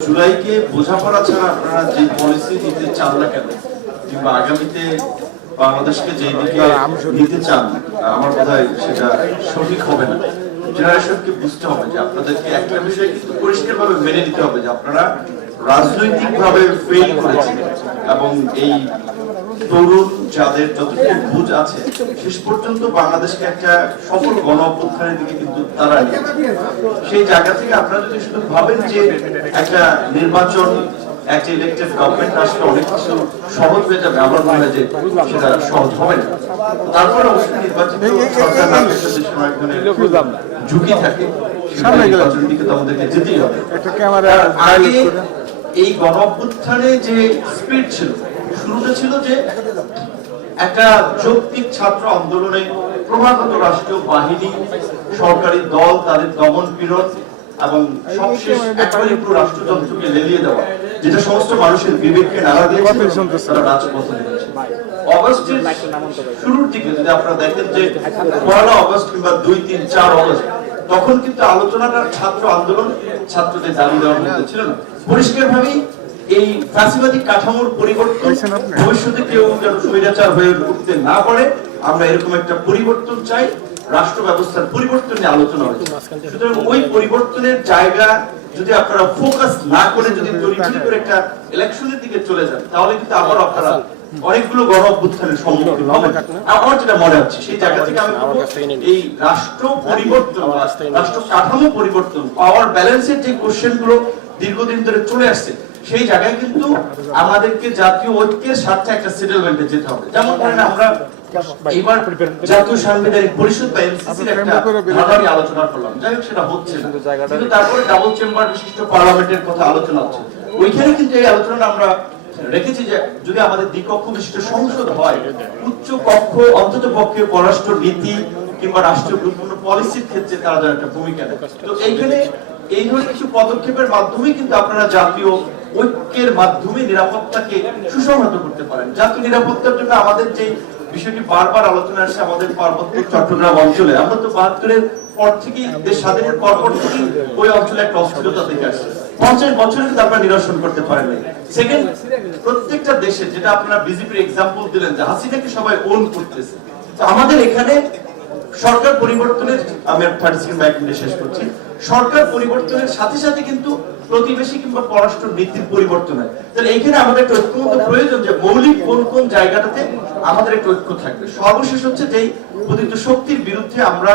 জুলাইকে বোঝাপড়া ছাড়া আপনারা যে পলিসি নিতে চান না কেন কিংবা আগামীতে বাংলাদেশকে যে দিকে নিতে চান আমার বোধ হয় সেটা সঠিক হবে না। জেনারেশনকে বুঝতে হবে যে আপনাদেরকে একটা বিষয় কিন্তু পরিষ্কারভাবে মেনে নিতে হবে যে আপনারা রাজনৈতিকভাবে ফেল করেছেন এবং এই তরুণ যাদের যতটুকু বুঝ আছে শেষ পর্যন্ত বাংলাদেশকে একটা সফল গণ অভ্যুত্থানের দিকে কিন্তু তারা সেই জায়গা থেকে আপনারা যদি শুধু ভাবেন যে একটা নির্বাচন একটা ইলেকটেড গভর্নমেন্ট আসলে অনেক কিছু সহজ হয়ে যাবে, আমার মনে হয় যে সেটা সহজ হবে না। তারপরে অবশ্যই নির্বাচিত সরকার না পেলে দেশের অনেক ঝুঁকি থাকে, নির্বাচনের দিকে তো আমাদেরকে যেতেই হবে। আগে এই গণ অভ্যুত্থানে যে স্পিড ছিল, শুরুটা ছিল যে একটা যৌক্তিক ছাত্র আন্দোলনে ক্রমাগত রাষ্ট্রীয় বাহিনী সরকারি দল তাদের দমন পীড়ন এবং সবশেষ একেবারে পুরো রাষ্ট্রযন্ত্রকে লেলিয়ে দেওয়া, যেটা সমস্ত মানুষের বিবেককে নাড়া দিয়েছে, তারা রাজপথে নেমেছে। অগস্টের শুরুর দিকে যদি আপনারা দেখেন যে ১ অগস্ট কিংবা ২, ৩, ৪ অগস্ট তখন কিন্তু আলোচনাটা ছাত্র আন্দোলন ছাত্রদের দাবি দেওয়ার মধ্যে ছিল না। পরিষ্কারভাবেই এই ফ্যাসিবাদী কাঠামোর পরিবর্তন ভবিষ্যতে কেউ যেন স্বৈরাচার হয়ে উঠতে না পারে, আমরা এরকম একটা পরিবর্তন চাই, রাষ্ট্র ব্যবস্থার পরিবর্তন নিয়ে আলোচনা হচ্ছে। সুতরাং ওই পরিবর্তনের জায়গা যদি আপনারা ফোকাস না করে যদি তড়িঘড়ি করে একটা ইলেকশনের দিকে চলে যান, তাহলে কিন্তু আবার আপনারা অনেকগুলো গণ অভ্যুত্থানের সম্মুখীন হবেন। আমার যেটা মনে হচ্ছে সেই জায়গা থেকে আমি এই রাষ্ট্র পরিবর্তন, রাষ্ট্র কাঠামো পরিবর্তন, পাওয়ার ব্যালেন্সের যে কোশ্চেন গুলো দীর্ঘদিন ধরে চলে আসছে, সেই জায়গায় কিন্তু আমাদেরকে জাতীয় ঐক্যের সাথে একটা সেটেলমেন্টে যেতে হবে। যেমন ধরেন আমরা এবার জাতীয় সাংবিধানিক পরিষদ বা এনসিসির একটা ধারাবাহিক আলোচনা করলাম, যাই হোক সেটা হচ্ছে না, কিন্তু তারপরে ডাবল চেম্বার বিশিষ্ট পার্লামেন্টের কথা আলোচনা হচ্ছে। ওইখানে কিন্তু এই আলোচনা আমরা রেখেছি যে যদি আমাদের দ্বিকক্ষ বিশিষ্ট সংসদ হয়, উচ্চ কক্ষ অন্তত পক্ষে পররাষ্ট্র নীতি কিংবা রাষ্ট্রীয় গুরুত্বপূর্ণ পলিসির ক্ষেত্রে তারা যেন একটা ভূমিকা নেয়। তো এইখানে এই ধরনের কিছু পদক্ষেপের মাধ্যমে কিন্তু আপনারা জাতীয় ঐক্যের মাধ্যমে নিরাপত্তাকে সুসংহত করতে পারেন। জাতীয় নিরাপত্তার জন্য আমাদের যে বিষয়টি বারবার আলোচনা আসছে, আমাদের পার্বত্য চট্টগ্রাম অঞ্চলে আমরা তো ৭২-এর পর থেকেই দেশ স্বাধীনের পর থেকেই ওই অঞ্চলে একটা অস্থিরতা দেখে আসছে। ৫০ বছরে কিন্তু আপনারা নিরসন করতে পারেন। সেকেন্ড, প্রত্যেকটা দেশে যেটা আপনারা বিজেপির এক্সাম্পল দিলেন যে হাসিনাকে সবাই ওন করতেছে, তো আমাদের এখানে সরকার পরিবর্তনের, আমি 30 সেকেন্ড ব্যাক মিনিটে শেষ করছি, সরকার পরিবর্তনের সাথে সাথে কিন্তু প্রতিবেশী কিংবা পররাষ্ট্র নীতির পরিবর্তন হয়। তাহলে এখানে আমাদের একটা ঐক্যমত প্রয়োজন যে মৌলিক কোন কোন জায়গাটাতে আমাদের একটা ঐক্য থাকবে। সর্বশেষ হচ্ছে যে প্রতিটি শক্তির বিরুদ্ধে আমরা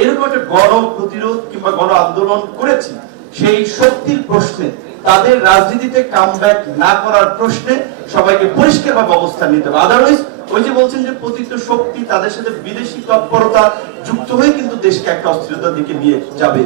এরকম একটা গণ প্রতিরোধ কিংবা গণ আন্দোলন করেছি, সেই শক্তির প্রশ্নে তাদের রাজনীতিতে কামব্যাক না করার প্রশ্নে সবাইকে পরিষ্কারভাবে অবস্থান নিতে হবে। আদারওয়াইজ ওই যে বলছেন যে প্রতিটি শক্তি তাদের সাথে বিদেশি তৎপরতা যুক্ত হয়ে কিন্তু দেশকে একটা অস্থিরতার দিকে নিয়ে যাবে।